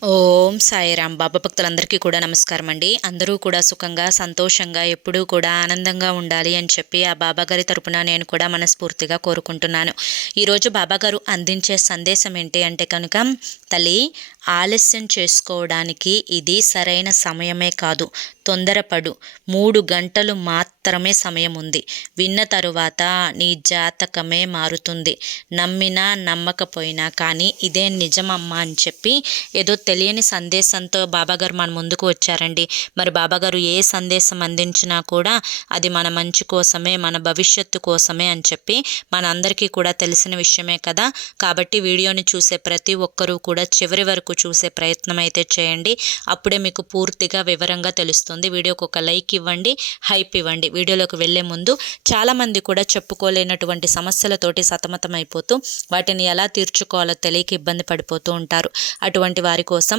Oh, ఓం సాయిరామ్. బాబా భక్తులందరికీ కూడా నమస్కారం అండి అందరూ కూడా సుఖంగా సంతోషంగా ఎప్పుడూ కూడా ఆనందంగా ఉండాలి అని చెప్పి ఆ బాబాగారి తరపున నేను కూడా మనస్ఫూర్తిగా కోరుకుంటున్నాను. ఈరోజు బాబాగారు అందించే సందేశం ఏంటి అంటే కనుక తల్లి ఆలస్యం చేసుకోవడానికి ఇది సరైన సమయమే కాదు. తొందరపడు. మూడు గంటలు మాత్రమే సమయం ఉంది. విన్న తరువాత నీ జాతకమే మారుతుంది. నమ్మినా నమ్మకపోయినా కానీ ఇదే నిజమమ్మా అని చెప్పి ఏదో తెలియని సందేశంతో బాబాగారు మన ముందుకు వచ్చారండి. మరి బాబాగారు ఏ సందేశం అందించినా కూడా అది మన మంచి కోసమే మన భవిష్యత్తు కోసమే అని చెప్పి మనందరికీ కూడా తెలిసిన విషయమే కదా. కాబట్టి వీడియోని చూసే ప్రతి ఒక్కరూ కూడా చివరి వరకు చూసే ప్రయత్నం అయితే చేయండి. అప్పుడే మీకు పూర్తిగా వివరంగా తెలుస్తుంది. వీడియోకి ఒక లైక్ ఇవ్వండి హైప్ ఇవ్వండి. వీడియోలోకి వెళ్ళే ముందు చాలామంది కూడా చెప్పుకోలేనటువంటి సమస్యలతోటి సతమతం అయిపోతూ వాటిని ఎలా తీర్చుకోవాలో తెలియక ఇబ్బంది పడిపోతూ ఉంటారు. అటువంటి వారి కోసం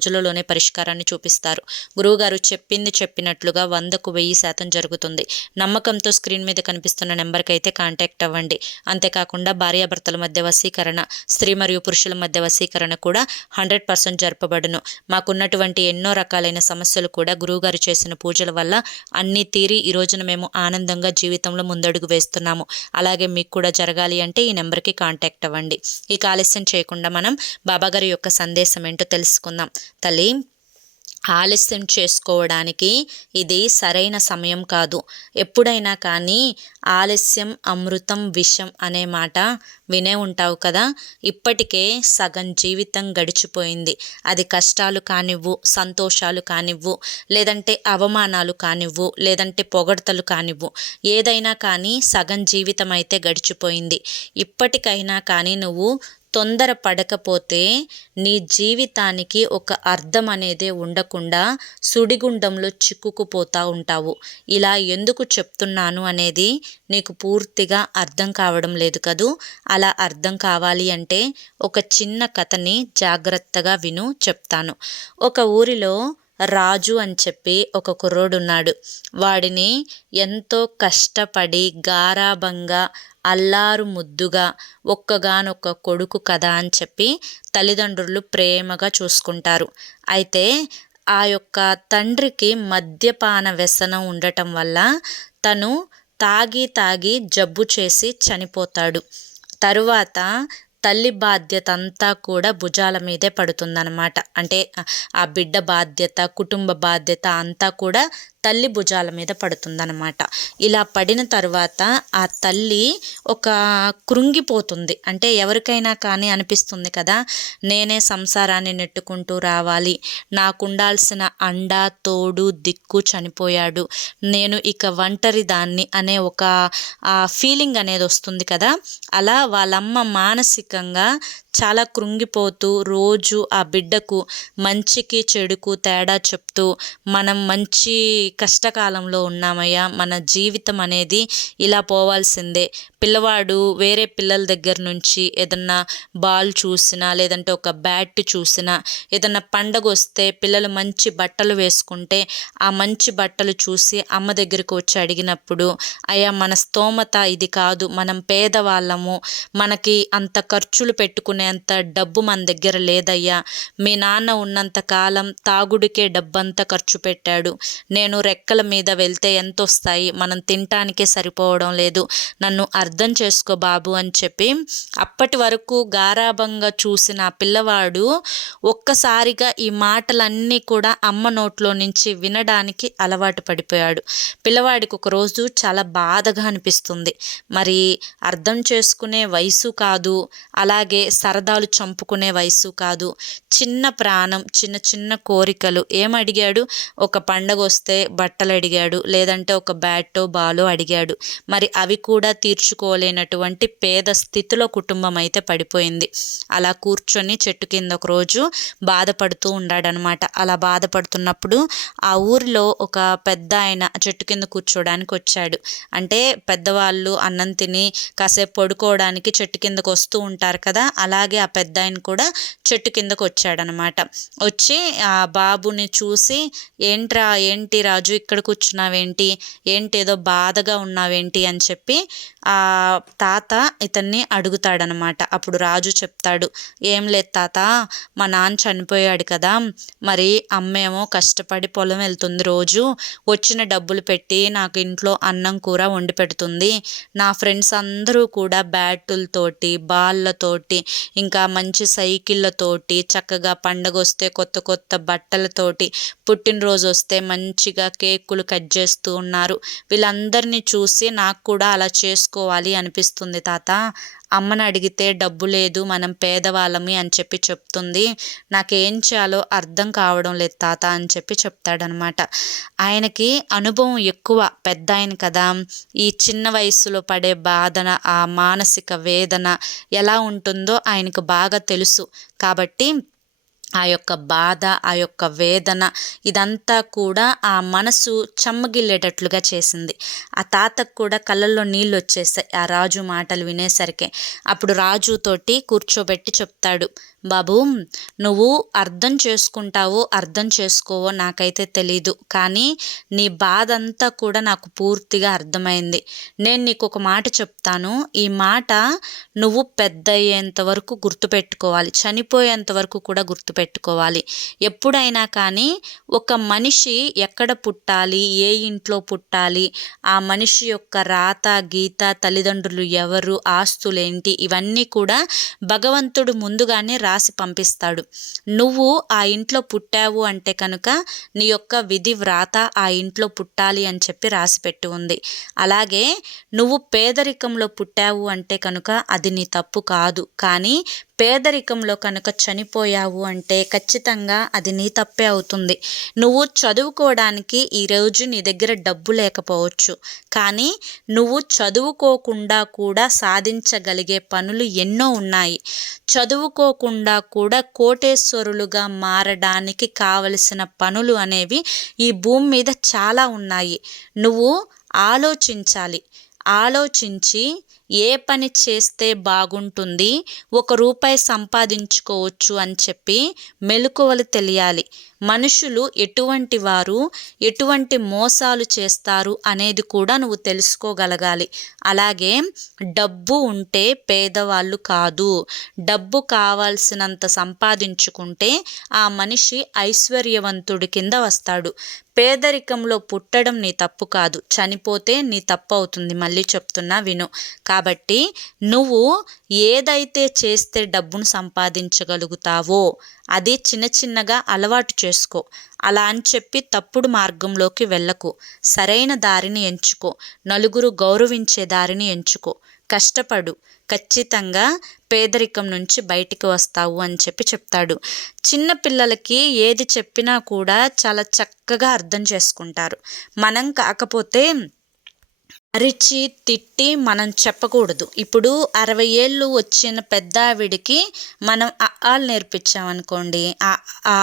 రోజులలోనే పరిష్కారాన్ని చూపిస్తారు. గురువుగారు చెప్పింది చెప్పినట్లుగా వందకు వెయ్యి శాతం జరుగుతుంది. నమ్మకంతో స్క్రీన్ మీద కనిపిస్తున్న నెంబర్కి అయితే కాంటాక్ట్ అవ్వండి. అంతేకాకుండా భార్యాభర్తల మధ్య వశీకరణ స్త్రీ మరియు పురుషుల మధ్య వశీకరణ కూడా హండ్రెడ్ పర్సెంట్ జరపబడును. మాకున్నటువంటి ఎన్నో రకాలైన సమస్యలు కూడా గురువుగారు చేసిన పూజల వల్ల అన్నీ తీరి ఈ రోజున మేము ఆనందంగా జీవితంలో ముందడుగు వేస్తున్నాము. అలాగే మీకు కూడా జరగాలి అంటే ఈ నెంబర్కి కాంటాక్ట్ అవ్వండి. ఈ ఆలస్యం చేయకుండా మనం బాబాగారి యొక్క సందేశం ఏంటో తెలుసుకుందాం. తల్లి ఆలస్యం చేసుకోవడానికి ఇది సరైన సమయం కాదు. ఎప్పుడైనా కానీ ఆలస్యం అమృతం విషం అనే మాట వినే ఉంటావు కదా? ఇప్పటికే సగం జీవితం గడిచిపోయింది. అది కష్టాలు కానివ్వు సంతోషాలు కానివ్వు లేదంటే అవమానాలు కానివ్వు లేదంటే పొగడతలు కానివ్వు. ఏదైనా కానీ సగం జీవితం అయితే గడిచిపోయింది. ఇప్పటికైనా కానీ నువ్వు తొందర పడకపోతే నీ జీవితానికి ఒక అర్థం అనేది ఉండకుండా సుడిగుండంలో చిక్కుకుపోతూ ఉంటావు. ఇలా ఎందుకు చెప్తున్నాను అనేది నీకు పూర్తిగా అర్థం కావడం లేదు కదూ? అలా అర్థం కావాలి అంటే ఒక చిన్న కథని జాగ్రత్తగా విను చెప్తాను. ఒక ఊరిలో రాజు అని చెప్పి ఒక కుర్రోడున్నాడు. వాడిని ఎంతో కష్టపడి గారాబంగా అల్లారు ముద్దుగా ఒక్కగానొక్క కొడుకు కదా అని చెప్పి తల్లిదండ్రులు ప్రేమగా చూసుకుంటారు. అయితే ఆ యొక్క తండ్రికి మద్యపాన వ్యసనం ఉండటం వల్ల తను తాగి తాగి జబ్బు చేసి చనిపోతాడు. తరువాత తల్లి బాధ్యత అంతా కూడా భుజాల మీదే పడుతుందన్నమాట. అంటే ఆ బిడ్డ బాధ్యత కుటుంబ బాధ్యత అంతా కూడా తల్లి భుజాల మీద పడుతుందన్నమాట. ఇలా పడిన తర్వాత ఆ తల్లి ఒక కృంగిపోతుంది. అంటే ఎవరికైనా కానీ అనిపిస్తుంది కదా నేనే సంసారాన్ని నెట్టుకుంటూ రావాలి. నాకు ఉండాల్సిన అండ తోడు దిక్కు చనిపోయాడు. నేను ఇక ఒంటరి దాన్ని అనే ఒక ఫీలింగ్ అనేది వస్తుంది కదా. అలా వాళ్ళమ్మ మానసికంగా చాలా కృంగిపోతూ రోజు ఆ బిడ్డకు మంచికి చెడుకు తేడా చెప్తూ మనం మంచి కష్టకాలంలో ఉన్నామయ్యా. మన జీవితం అనేది ఇలా పోవాల్సిందే. పిల్లవాడు వేరే పిల్లల దగ్గర నుంచి ఏదన్నా బాల్ చూసినా లేదంటే ఒక బ్యాట్ చూసినా ఏదన్నా పండగ వస్తే పిల్లలు మంచి బట్టలు వేసుకుంటే ఆ మంచి బట్టలు చూసి అమ్మ దగ్గరికి వచ్చి అడిగినప్పుడు అయ్యా మన స్తోమత ఇది కాదు మనం పేదవాళ్ళము మనకి అంత ఖర్చులు పెట్టుకునేంత డబ్బు మన దగ్గర లేదయ్యా. మీ నాన్న ఉన్నంత కాలం తాగుడికే డబ్బంతా ఖర్చు పెట్టాడు. నేను రెక్కల మీద వెళ్తే ఎంత వస్తాయి మనం తినటానికే సరిపోవడం లేదు. నన్ను అర్థం అర్థం చేసుకో బాబు అని చెప్పి అప్పటి వరకు గారాభంగా చూసిన పిల్లవాడు ఒక్కసారిగా ఈ మాటలన్నీ కూడా అమ్మ నోట్లో నుంచి వినడానికి అలవాటు పడిపోయాడు. పిల్లవాడికి ఒకరోజు చాలా బాధగా అనిపిస్తుంది. మరి అర్థం చేసుకునే వయసు కాదు అలాగే సరదాలు చంపుకునే వయసు కాదు. చిన్న ప్రాణం చిన్న చిన్న కోరికలు. ఏమడిగాడు ఒక పండగ వస్తే బట్టలు అడిగాడు లేదంటే ఒక బ్యాటో బాలో అడిగాడు. మరి అవి కూడా తీర్చుకు ఓర్చుకోలేనటువంటి పేద స్థితిలో కుటుంబం అయితే పడిపోయింది. అలా కూర్చొని చెట్టు కింద ఒక రోజు బాధపడుతూ ఉన్నాడనమాట అలా బాధపడుతున్నప్పుడు ఆ ఊరిలో ఒక పెద్ద ఆయన చెట్టు కింద కూర్చోడానికి వచ్చాడు. అంటే పెద్దవాళ్ళు అన్నం తిని కాసేపు పడుకోవడానికి చెట్టు కిందకు వస్తూ ఉంటారు కదా అలాగే ఆ పెద్ద ఆయన కూడా చెట్టు కిందకు వచ్చాడనమాట. వచ్చి ఆ బాబుని చూసి ఏంట్రా ఏంటి రాజు ఇక్కడ కూర్చున్నావేంటి? ఏంటి ఏదో బాధగా ఉన్నావేంటి? అని చెప్పి ఆ తాత ఇతన్ని అడుగుతాడనమాట. అప్పుడు రాజు చెప్తాడు ఏం లేదు తాత మా నాన్న చనిపోయాడు కదా మరి అమ్మేమో కష్టపడి పొలం వెళ్తుంది రోజు వచ్చిన డబ్బులు పెట్టి నాకు ఇంట్లో అన్నం కూర వండి పెడుతుంది. నా ఫ్రెండ్స్ అందరూ కూడా బ్యాటులతోటి బాళ్ళతోటి ఇంకా మంచి సైకిళ్ళతోటి చక్కగా పండగ వస్తే కొత్త కొత్త బట్టలతోటి పుట్టినరోజు వస్తే మంచిగా కేకులు కట్ చేస్తూ ఉన్నారు. వీళ్ళందరినీ చూసి నాకు కూడా అలా చేసుకోవాలి అనిపిస్తుంది తాత. అమ్మని అడిగితే డబ్బు లేదు మనం పేదవాళ్ళమి అని చెప్పి చెప్తుంది. నాకేం చేయాలో అర్థం కావడం లేదు తాత అని చెప్పి చెప్తాడనమాట. ఆయనకి అనుభవం ఎక్కువ పెద్ద ఆయన కదా. ఈ చిన్న వయసులో పడే బాధన ఆ మానసిక వేదన ఎలా ఉంటుందో ఆయనకు బాగా తెలుసు. కాబట్టి ఆ యొక్క బాధ ఆ యొక్క వేదన ఇదంతా కూడా ఆ మనసు చెమ్మగిల్లేటట్లుగా చేసింది. ఆ తాతకు కూడా కళ్ళల్లో నీళ్ళు వచ్చేసాయి ఆ రాజు మాటలు వినేసరికి. అప్పుడు రాజుతోటి కూర్చోబెట్టి చెప్తాడు. బాబు నువ్వు అర్థం చేసుకుంటావో అర్థం చేసుకోవో నాకైతే తెలీదు. కానీ నీ బాధ అంతా కూడా నాకు పూర్తిగా అర్థమైంది. నేను నీకు ఒక మాట చెప్తాను. ఈ మాట నువ్వు పెద్ద అయ్యేంత వరకు గుర్తుపెట్టుకోవాలి. చనిపోయేంత వరకు కూడా గుర్తుపెట్టుకోవాలి. ఎప్పుడైనా కానీ ఒక మనిషి ఎక్కడ పుట్టాలి ఏ ఇంట్లో పుట్టాలి ఆ మనిషి యొక్క రాత గీత తల్లిదండ్రులు ఎవరు ఆస్తులేంటి ఇవన్నీ కూడా భగవంతుడు ముందుగానే రాసి పంపిస్తాడు. నువ్వు ఆ ఇంట్లో పుట్టావు అంటే కనుక నీ యొక్క విధి వ్రాత ఆ ఇంట్లో పుట్టాలి అని చెప్పి రాసి పెట్టి ఉంది. అలాగే నువ్వు పేదరికంలో పుట్టావు అంటే కనుక అది నీ తప్పు కాదు. కానీ పేదరికంలో కనుక చనిపోయావు అంటే ఖచ్చితంగా అది నీ తప్పే అవుతుంది. నువ్వు చదువుకోవడానికి ఈరోజు నీ దగ్గర డబ్బు లేకపోవచ్చు. కానీ నువ్వు చదువుకోకుండా కూడా సాధించగలిగే పనులు ఎన్నో ఉన్నాయి. చదువుకోకుండా కూడా కోటేశ్వరులుగా మారడానికి కావలసిన పనులు అనేవి ఈ భూమి మీద చాలా ఉన్నాయి. నువ్వు ఆలోచించాలి. ఆలోచించి ఏ పని చేస్తే బాగుంటుంది ఒక రూపాయి సంపాదించుకోవచ్చు అని చెప్పి మెలకువలు తెలియాలి. మనుషులు ఎటువంటి వారు ఎటువంటి మోసాలు చేస్తారు అనేది కూడా నువ్వు తెలుసుకోగలగాలి. అలాగే డబ్బు ఉంటే పేదవాళ్ళు కాదు. డబ్బు కావాల్సినంత సంపాదించుకుంటే ఆ మనిషి ఐశ్వర్యవంతుడి కింద వస్తాడు. పేదరికంలో పుట్టడం నీ తప్పు కాదు. చనిపోతే నీ తప్పు అవుతుంది. మళ్ళీ చెప్తున్నా విను. కాబట్టి కాబట్టి నువ్వు ఏదైతే చేస్తే డబ్బును సంపాదించగలుగుతావో అది చిన్న చిన్నగా అలవాటు చేసుకో. అలా అని చెప్పి తప్పుడు మార్గంలోకి వెళ్ళకు. సరైన దారిని ఎంచుకో. నలుగురు గౌరవించే దారిని ఎంచుకో. కష్టపడు. ఖచ్చితంగా పేదరికం నుంచి బయటికి వస్తావు అని చెప్పి చెప్తాడు. చిన్న పిల్లలకి ఏది చెప్పినా కూడా చాలా చక్కగా అర్థం చేసుకుంటారు. మనం కాకపోతే అరిచి తిట్టి మనం చెప్పకూడదు. ఇప్పుడు అరవై ఏళ్ళు వచ్చిన పెద్ద ఆవిడికి మనం అఆలు నేర్పించామనుకోండి. ఆ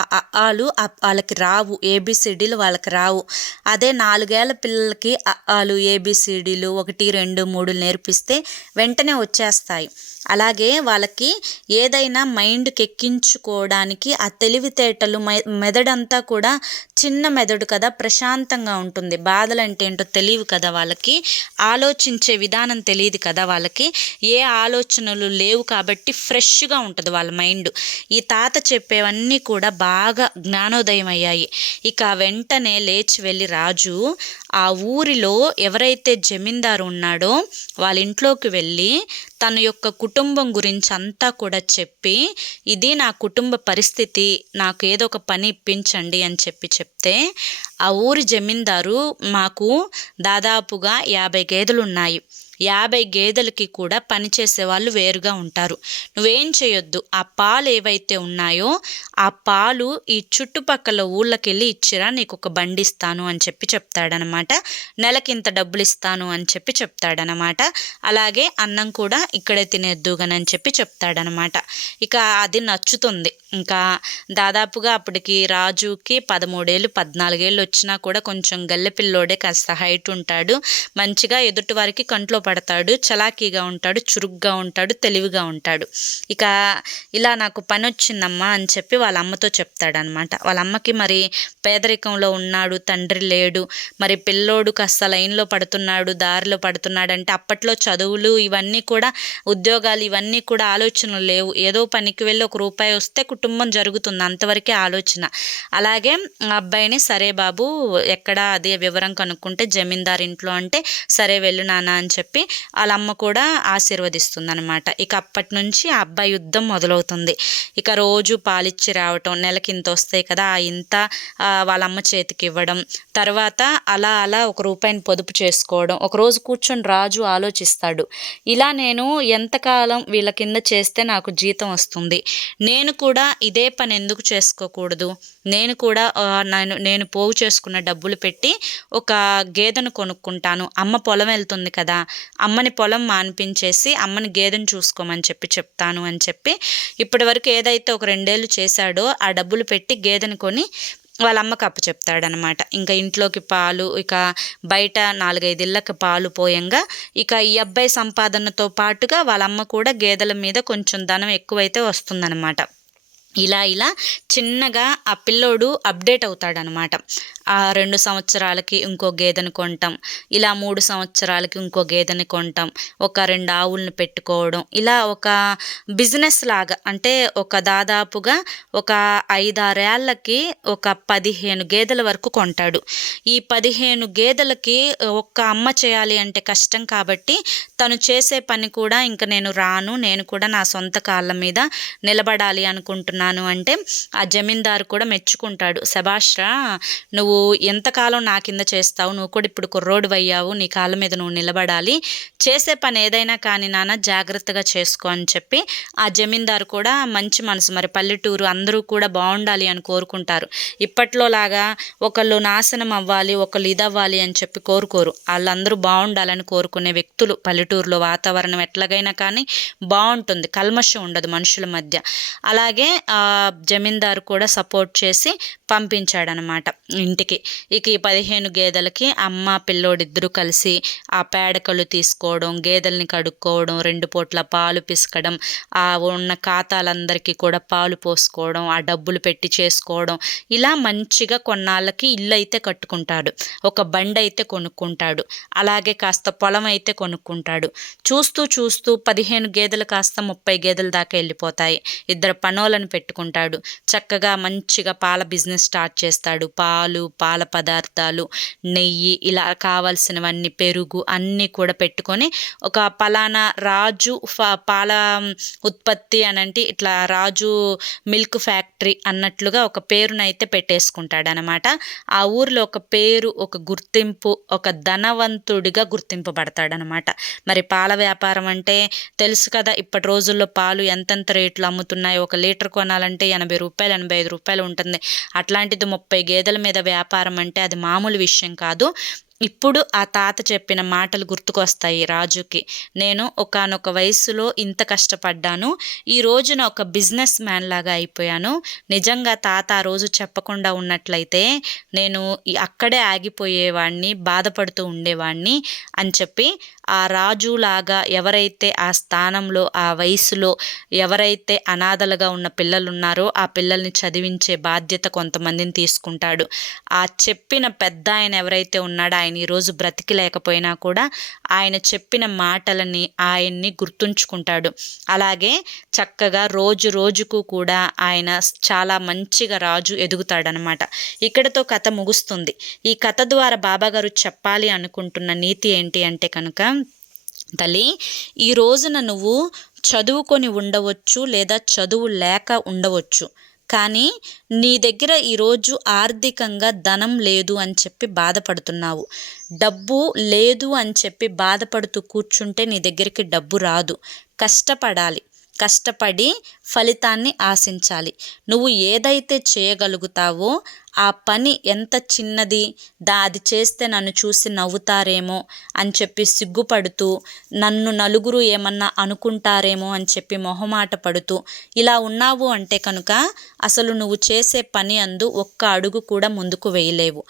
ఆలు వాళ్ళకి రావు. ఏబిసిడీలు వాళ్ళకి రావు. అదే నాలుగేళ్ళ పిల్లలకి అఆలు ఏబిసిడీలు ఒకటి రెండు మూడు నేర్పిస్తే వెంటనే వచ్చేస్తాయి. అలాగే వాళ్ళకి ఏదైనా మైండ్కి ఎక్కించుకోవడానికి ఆ తెలివితేటలు మెదడంతా కూడా చిన్న మెదడు కదా ప్రశాంతంగా ఉంటుంది. బాధలు అంటే ఏంటో తెలియవు కదా వాళ్ళకి. ఆలోచించే విధానం తెలియదు కదా వాళ్ళకి. ఏ ఆలోచనలు లేవు కాబట్టి ఫ్రెష్గా ఉంటుంది వాళ్ళ మైండ్. ఈ తాత చెప్పేవన్నీ కూడా బాగా జ్ఞానోదయం అయ్యాయి. ఇక వెంటనే లేచి వెళ్ళి రాజు ఆ ఊరిలో ఎవరైతే జమీందారు ఉన్నాడో వాళ్ళ ఇంట్లోకి వెళ్ళి తన యొక్క కుటుంబం గురించి అంతా కూడా చెప్పి ఇది నా కుటుంబ పరిస్థితి నాకు ఏదో ఒక పని ఇప్పించండి అని చెప్పి చెప్తే ఆ ఊరి జమీందారు మాకు దాదాపుగా యాభై గేదెలు ఉన్నాయి యాభై గేదెలకి కూడా పనిచేసే వాళ్ళు వేరుగా ఉంటారు. నువ్వేం చేయొద్దు ఆ పాలు ఏవైతే ఉన్నాయో ఆ పాలు ఈ చుట్టుపక్కల ఊళ్ళకి వెళ్ళి ఇచ్చిరా నీకు ఒక బండి ఇస్తాను అని చెప్పి చెప్తాడనమాట. నెలకి ఇంత డబ్బులు ఇస్తాను అని చెప్పి చెప్తాడనమాట. అలాగే అన్నం కూడా ఇక్కడే తినేద్దుగానని చెప్పి చెప్తాడనమాట. ఇక అది నచ్చుతుంది. ఇంకా దాదాపుగా అప్పటికి రాజుకి పదమూడేళ్ళు పద్నాలుగేళ్ళు వచ్చినా కూడా కొంచెం గల్లె పిల్లోడే కాస్త హైట్ ఉంటాడు. మంచిగా ఎదుటి వారికి కంట్లో పడతాడు చలాకీగా ఉంటాడు చురుగ్గా ఉంటాడు తెలివిగా ఉంటాడు. ఇక ఇలా నాకు పని వచ్చిందమ్మా అని చెప్పి వాళ్ళ అమ్మతో చెప్తాడనమాట. వాళ్ళ అమ్మకి మరి పేదరికంలో ఉన్నాడు తండ్రి లేడు మరి పిల్లోడు కాస్త లైన్లో పడుతున్నాడు దారిలో పడుతున్నాడు అంటే అప్పట్లో చదువులు ఇవన్నీ కూడా ఉద్యోగాలు ఇవన్నీ కూడా ఆలోచనలు లేవు. ఏదో పనికి వెళ్ళి ఒక రూపాయి వస్తే కుటుంబం జరుగుతుంది. అంతవరకే ఆలోచన. అలాగే ఆ అబ్బాయిని సరే బాబు ఎక్కడ అదే వివరం కనుక్కుంటే జమీందార్ ఇంట్లో అంటే సరే వెళ్ళు నాన్న అని చెప్పి వాళ్ళ అమ్మ కూడా ఆశీర్వదిస్తుంది అనమాట ఇక అప్పటి నుంచి ఆ అబ్బాయి యుద్ధం మొదలవుతుంది. ఇక రోజు పాలిచ్చి రావటం నెలకి ఇంత వస్తాయి కదా ఆ ఇంత వాళ్ళ అమ్మ చేతికి ఇవ్వడం. తర్వాత అలా అలా ఒక రూపాయిని పొదుపు చేసుకోవడం. ఒకరోజు కూర్చొని రాజు ఆలోచిస్తాడు ఇలా నేను ఎంతకాలం వీళ్ళ కింద చేస్తే నాకు జీతం వస్తుంది? నేను కూడా ఇదే పని ఎందుకు చేసుకోకూడదు? నేను కూడా నేను నేను పోగు చేసుకున్న డబ్బులు పెట్టి ఒక గేదెను కొనుక్కుంటాను. అమ్మ పొలం వెళ్తుంది కదా అమ్మని పొలం మానిపించేసి అమ్మని గేదెను చూసుకోమని చెప్పి చెప్తాను అని చెప్పి ఇప్పటి వరకు ఏదైతే ఒక రెండేళ్ళు చేశాడో ఆ డబ్బులు పెట్టి గేదెను కొని వాళ్ళ అమ్మకి అప్పు చెప్తాడనమాట. ఇంకా ఇంట్లోకి పాలు ఇక బయట నాలుగైదు ఇళ్ళకి పాలు పోయంగా ఇక ఈ అబ్బాయి సంపాదనతో పాటుగా వాళ్ళ అమ్మ కూడా గేదెల మీద కొంచెం ధనం ఎక్కువైతే వస్తుందన్నమాట ఇలా ఇలా చిన్నగా ఆ పిల్లోడు అప్డేట్ అవుతాడనమాట. ఆ రెండు సంవత్సరాలకి ఇంకో గేదెని కొంటాం. ఇలా మూడు సంవత్సరాలకి ఇంకో గేదెని కొంటాం. ఒక రెండు ఆవులను పెట్టుకోవడం. ఇలా ఒక బిజినెస్ లాగా అంటే ఒక దాదాపుగా ఒక ఐదారేళ్ళకి ఒక పదిహేను గేదెల వరకు కొంటాడు. ఈ పదిహేను గేదెలకి ఒక్క అమ్మ చేయాలి అంటే కష్టం కాబట్టి తను చేసే పని కూడా ఇంకా నేను రాను నేను కూడా నా సొంత కాళ్ళ మీద నిలబడాలి అనుకుంటున్నాను అంటే ఆ జమీందారు కూడా మెచ్చుకుంటాడు. శభాష్రా నువ్వు నువ్వు ఎంతకాలం నా కింద చేస్తావు? నువ్వు కూడా ఇప్పుడు కుర్రోడు అయ్యావు నీ కాళ్ళ మీద నువ్వు నిలబడాలి. చేసే పని ఏదైనా కానీ నాన్న జాగ్రత్తగా చేసుకో అని చెప్పి ఆ జమీందారు కూడా మంచి మనసు. మరి పల్లెటూరు అందరూ కూడా బాగుండాలి అని కోరుకుంటారు. ఇప్పట్లో లాగా ఒకళ్ళు నాశనం అవ్వాలి ఒకళ్ళు ఇదవ్వాలి అని చెప్పి కోరుకోరు. వాళ్ళందరూ బాగుండాలని కోరుకునే వ్యక్తులు పల్లెటూరులో వాతావరణం ఎట్లాగైనా కానీ బాగుంటుంది. కల్మషం ఉండదు మనుషుల మధ్య. అలాగే జమీందారు కూడా సపోర్ట్ చేసి పంపించాడనమాట ఇంటికి ఇక ఈ పదిహేను గేదెలకి అమ్మ పిల్లోడిద్దరూ కలిసి ఆ పేడకలు తీసుకోవడం గేదెల్ని కడుక్కోవడం రెండు పూట్ల పాలు పిసకడం ఆ ఉన్న ఖాతాలందరికీ కూడా పాలు పోసుకోవడం ఆ డబ్బులు పెట్టి చేసుకోవడం. ఇలా మంచిగా కొన్నాళ్ళకి ఇల్లు అయితే కట్టుకుంటాడు. ఒక బండి అయితే కొనుక్కుంటాడు. అలాగే కాస్త పొలం అయితే కొనుక్కుంటాడు. చూస్తూ చూస్తూ పదిహేను గేదెలు కాస్త ముప్పై గేదెల దాకా వెళ్ళిపోతాయి. ఇద్దరు పనోలను పెట్టుకుంటాడు. చక్కగా మంచిగా పాల బిజినెస్ స్టార్ట్ చేస్తాడు. పాలు పాల పదార్థాలు నెయ్యి ఇలా కావాల్సినవన్నీ పెరుగు అన్నీ కూడా పెట్టుకొని ఒక పలానా రాజు పాల ఉత్పత్తి అనంటే ఇట్లా రాజు మిల్క్ ఫ్యాక్టరీ అన్నట్లుగా ఒక పేరునైతే పెట్టేసుకుంటాడనమాట. ఆ ఊర్లో ఒక పేరు ఒక గుర్తింపు ఒక ధనవంతుడిగా గుర్తింపబడతాడనమాట. మరి పాల వ్యాపారం అంటే తెలుసు కదా ఇప్పటి రోజుల్లో పాలు ఎంతెంత రేట్లు అమ్ముతున్నాయి? ఒక లీటర్ కొనాలంటే ఎనభై రూపాయలు ఎనభై ఐదు రూపాయలు ఉంటుంది. అట్లాంటిది ముప్పై గేదెల మీద వ్యాపారం వ్యాపారం అంటే అది మామూలు విషయం కాదు. ఇప్పుడు ఆ తాత చెప్పిన మాటలు గుర్తుకొస్తాయి రాజుకి. నేను ఒకనొక వయసులో ఇంత కష్టపడ్డాను. ఈ రోజున ఒక బిజినెస్ మ్యాన్ లాగా అయిపోయాను. నిజంగా తాత ఆ రోజు చెప్పకుండా ఉన్నట్లయితే నేను అక్కడే ఆగిపోయేవాడిని బాధపడుతూ ఉండేవాడిని అని చెప్పి ఆ రాజులాగా ఎవరైతే ఆ స్థానంలో ఆ వయసులో ఎవరైతే అనాథలుగా ఉన్న పిల్లలు ఉన్నారో ఆ పిల్లల్ని చదివించే బాధ్యత కొంతమందిని తీసుకుంటాడు. ఆ చెప్పిన పెద్ద ఆయన ఎవరైతే ఉన్నాడో ఆయన ఈరోజు బ్రతికి లేకపోయినా కూడా ఆయన చెప్పిన మాటలని ఆయన్ని గుర్తుంచుకుంటాడు. అలాగే చక్కగా రోజు రోజుకు కూడా ఆయన చాలా మంచిగా రాజు ఎదుగుతాడనమాట ఇక్కడతో కథ ముగుస్తుంది. ఈ కథ ద్వారా బాబాగారు చెప్పాలి అనుకుంటున్న నీతి ఏంటి అంటే కనుక తల్లి ఈ రోజున నువ్వు చదువుకొని ఉండవచ్చు లేదా చదువు లేక ఉండవచ్చు. కానీ నీ దగ్గర ఈరోజు ఆర్థికంగా ధనం లేదు అని చెప్పి బాధపడుతున్నావు. డబ్బు లేదు అని చెప్పి బాధపడుతూ కూర్చుంటే నీ దగ్గరికి డబ్బు రాదు. కష్టపడాలి. కష్టపడి ఫలితాన్ని ఆశించాలి. నువ్వు ఏదైతే చేయగలుగుతావో ఆ పని ఎంత చిన్నది దా అది చేస్తే నన్ను చూసి నవ్వుతారేమో అని చెప్పి సిగ్గుపడుతూ నన్ను నలుగురు ఏమన్నా అనుకుంటారేమో అని చెప్పి మొహమాట పడుతూ ఇలా ఉన్నావు అంటే కనుక అసలు నువ్వు చేసే పని అందు ఒక్క అడుగు కూడా ముందుకు వేయలేవు.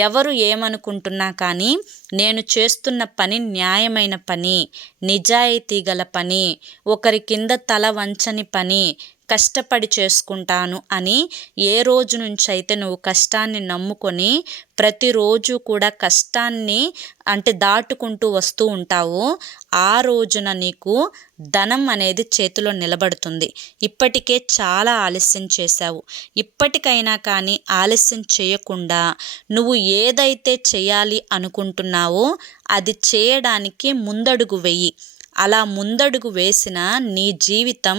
ఎవరు ఏమనుకుంటున్నా కానీ నేను చేస్తున్న పని న్యాయమైన పని నిజాయితీ గల పని ఒకరి కింద తల వంచని పని కష్టపడి చేసుకుంటాను అని ఏ రోజు నుంచి అయితే నువ్వు కష్టాన్ని నమ్ముకొని ప్రతిరోజు కూడా కష్టాన్ని అంటే దాటుకుంటూ వస్తూ ఉంటావో ఆ రోజున నీకు ధనం అనేది చేతిలో నిలబడుతుంది. ఇప్పటికే చాలా ఆలస్యం చేశావు. ఇప్పటికైనా కానీ ఆలస్యం చేయకుండా నువ్వు ఏదైతే చేయాలి అనుకుంటున్నావో అది చేయడానికి ముందడుగు వెయ్యి అలా ముందడుగు వేసిన నీ జీవితం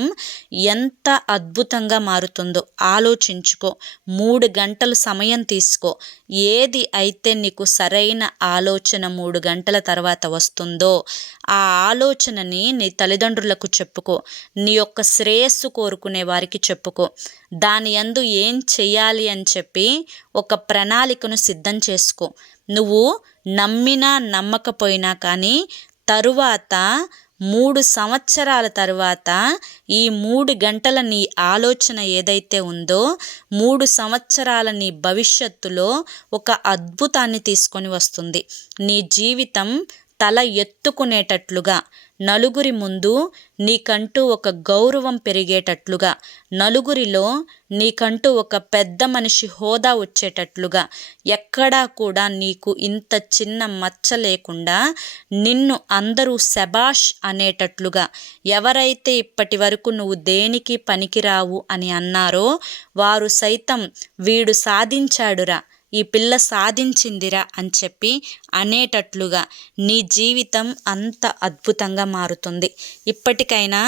ఎంత అద్భుతంగా మారుతుందో ఆలోచించుకో. మూడు గంటలు సమయం తీసుకో. ఏది అయితే నీకు సరైన ఆలోచన మూడు గంటల తర్వాత వస్తుందో ఆ ఆలోచనని నీ తల్లిదండ్రులకు చెప్పుకో. నీ యొక్క శ్రేయస్సు కోరుకునే వారికి చెప్పుకో. దాని యందు ఏం చెయ్యాలి అని చెప్పి ఒక ప్రణాళికను సిద్ధం చేసుకో. నువ్వు నమ్మినా నమ్మకపోయినా కానీ తరువాత మూడు సంవత్సరాల తర్వాత ఈ మూడు గంటల నీ ఆలోచన ఏదైతే ఉందో మూడు సంవత్సరాల నీ భవిష్యత్తులో ఒక అద్భుతాన్ని తీసుకొని వస్తుంది. నీ జీవితం తల ఎత్తుకునేటట్లుగా. నలుగురి ముందు నీకంటూ ఒక గౌరవం పెరిగేటట్లుగా. నలుగురిలో నీకంటూ ఒక పెద్ద మనిషి హోదా వచ్చేటట్లుగా. ఎక్కడా కూడా నీకు ఇంత చిన్న మచ్చ లేకుండా నిన్ను అందరూ శబాష్ అనేటట్లుగా. ఎవరైతే ఇప్పటి వరకు నువ్వు దేనికి పనికిరావు అని అన్నారో వారు సైతం వీడు సాధించాడురా. ఈ పిల్ల సాధించిందిరా అని చెప్పి అనేటట్లుగా నీ జీవితం అంత అద్భుతంగా మారుతుంది. ఇప్పటికైనా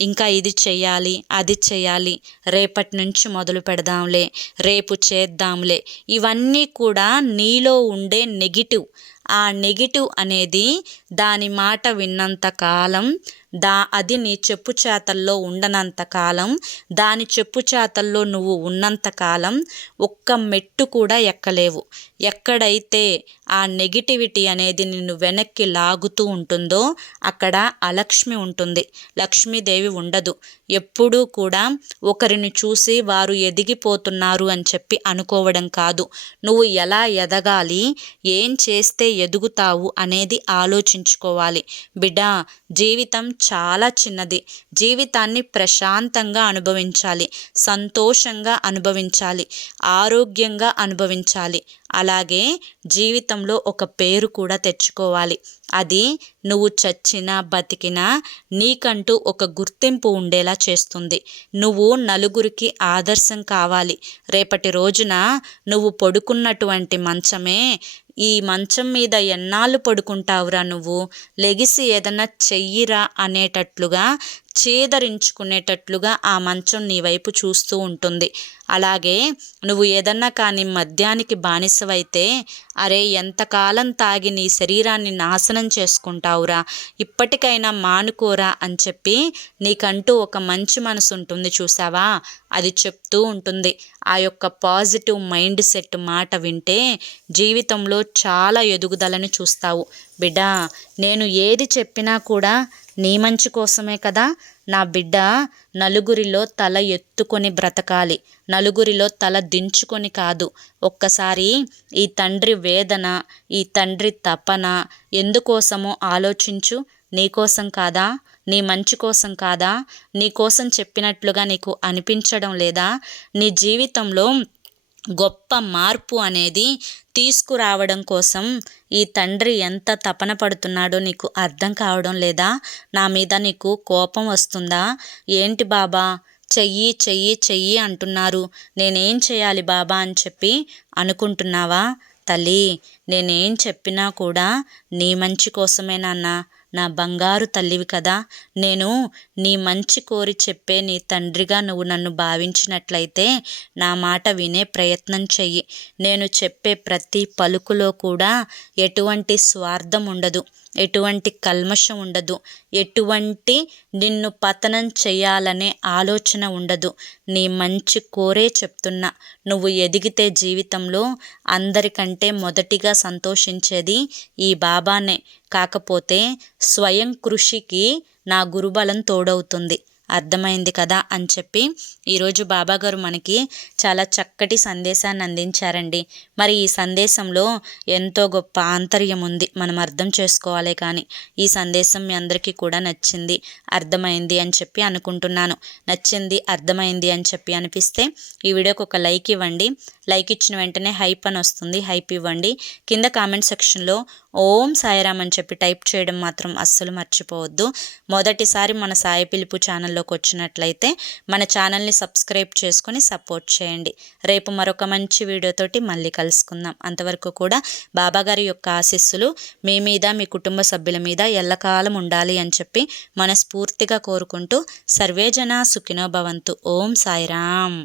ఇంకా ఇది చేయాలి అది చెయ్యాలి రేపటి నుంచి మొదలు పెడదాంలే రేపు చేద్దాంలే. ఇవన్నీ కూడా నీలో ఉండే నెగిటివ్. ఆ నెగిటివ్ అనేది దాని మాట విన్నంత కాలం దా అది నీ చెప్పు చేతల్లో ఉండనంత కాలం దాని చెప్పు చేతల్లో నువ్వు ఉన్నంత కాలం ఒక్క మెట్టు కూడా ఎక్కలేవు. ఎక్కడైతే ఆ నెగిటివిటీ అనేది నిన్ను వెనక్కి లాగుతూ ఉంటుందో అక్కడ అలక్ష్మి ఉంటుంది. లక్ష్మీదేవి ఉండదు. ఎప్పుడూ కూడా ఒకరిని చూసి వారు ఎదిగిపోతున్నారు అని చెప్పి అనుకోవడం కాదు. నువ్వు ఎలా ఎదగాలి ఏం చేస్తే ఎదుగుతావు అనేది ఆలోచించుకోవాలి. బిడ్డ జీవితం చాలా చిన్నది. జీవితాన్ని ప్రశాంతంగా అనుభవించాలి. సంతోషంగా అనుభవించాలి. ఆరోగ్యంగా అనుభవించాలి. అలాగే జీవితంలో ఒక పేరు కూడా తెచ్చుకోవాలి. అది నువ్వు చచ్చినా బతికినా నీకంటూ ఒక గుర్తింపు ఉండేలా చేస్తుంది. నువ్వు నలుగురికి ఆదర్శం కావాలి. రేపటి రోజున నువ్వు పడుకున్నటువంటి మంచమే ఈ మంచం మీద ఎన్నాళ్ళు పడుకుంటావురా నువ్వు? లెగిసి ఏదన్నా చెయ్యిరా అనేటట్లుగా చేదరించుకునేటట్లుగా ఆ మంచం నీ వైపు చూస్తూ ఉంటుంది. అలాగే నువ్వు ఏదన్నా కానీ మద్యానికి బానిసవైతే అరే ఎంతకాలం తాగి నీ శరీరాన్ని నాశనం చేసుకుంటావురా ఇప్పటికైనా మానుకోరా అని చెప్పి నీకంటూ ఒక మంచి మనసు ఉంటుంది చూసావా అది చెప్తూ ఉంటుంది. ఆ యొక్క పాజిటివ్ మైండ్ సెట్ మాట వింటే జీవితంలో చాలా ఎదుగుదలను చూస్తావు. బిడ్డా నేను ఏది చెప్పినా కూడా నీ మంచి కోసమే కదా నా బిడ్డ నలుగురిలో తల ఎత్తుకొని బ్రతకాలి. నలుగురిలో తల దించుకొని కాదు. ఒక్కసారి ఈ తండ్రి వేదన ఈ తండ్రి తపన ఎందుకోసమో ఆలోచించు. నీకోసం కాదా? నీ మంచి కోసం కాదా? నీ కోసం చెప్పినట్లుగా నీకు అనిపించడం లేదా? నీ జీవితంలో గొప్ప మార్పు అనేది తీసుకురావడం కోసం ఈ తండ్రి ఎంత తపన పడుతున్నాడో నీకు అర్థం కావడం లేదా? నా మీద నీకు కోపం వస్తుందా? ఏంటి బాబా? చెయ్యి చెయ్యి చెయ్యి అంటున్నారు. నేనేం చేయాలి బాబా అని చెప్పి అనుకుంటున్నావా? తల్లి నేనేం చెప్పినా కూడా నీ మంచి కోసమే నాన్న. నా బంగారు తల్లివి కదా. నేను నీ మంచి కోరి చెప్పే నీ తండ్రిగా నువ్వు నన్ను భావించినట్లయితే నా మాట వినే ప్రయత్నం చెయ్యి. నేను చెప్పే ప్రతి పలుకులో కూడా ఎటువంటి స్వార్థం ఉండదు. ఎటువంటి కల్మషం ఉండదు. ఎటువంటి నిన్ను పతనం చేయాలనే ఆలోచన ఉండదు. నీ మంచి కోరే చెప్తున్నా. నువ్వు ఎదిగితే జీవితంలో అందరికంటే మొదటిగా సంతోషించేది ఈ బాబానే. కాకపోతే స్వయం కృషికి నా గురుబలం తోడవుతుంది. అర్థమైంది కదా అని చెప్పి ఈరోజు బాబాగారు మనకి చాలా చక్కటి సందేశాన్ని అందించారండి. మరి ఈ సందేశంలో ఎంతో గొప్ప ఆంతర్యం ఉంది. మనం అర్థం చేసుకోవాలి కానీ ఈ సందేశం మీ అందరికీ కూడా నచ్చింది అర్థమైంది అని చెప్పి అనుకుంటున్నాను. నచ్చింది అర్థమైంది అని చెప్పి అనిపిస్తే ఈ వీడియోకి ఒక లైక్ ఇవ్వండి. లైక్ ఇచ్చిన వెంటనే హైప్ అని వస్తుంది. హైప్ ఇవ్వండి. కింద కామెంట్ సెక్షన్లో ఓం సాయిరామ్ అని చెప్పి టైప్ చేయడం మాత్రం అస్సలు మర్చిపోవద్దు. మొదటిసారి మన సాయి పిలుపు ఛానల్లోకి వచ్చినట్లయితే మన ఛానల్ని సబ్స్క్రైబ్ చేసుకొని సపోర్ట్ చేయండి. రేపు మరొక మంచి వీడియోతోటి మళ్ళీ కలుసుకుందాం. అంతవరకు కూడా బాబాగారి యొక్క ఆశీస్సులు మీ మీద మీ కుటుంబ సభ్యుల మీద ఎల్లకాలం ఉండాలి అని చెప్పి మనస్ఫూర్తిగా కోరుకుంటూ సర్వేజన సుఖినో భవంతు. ఓం సాయిరామ్.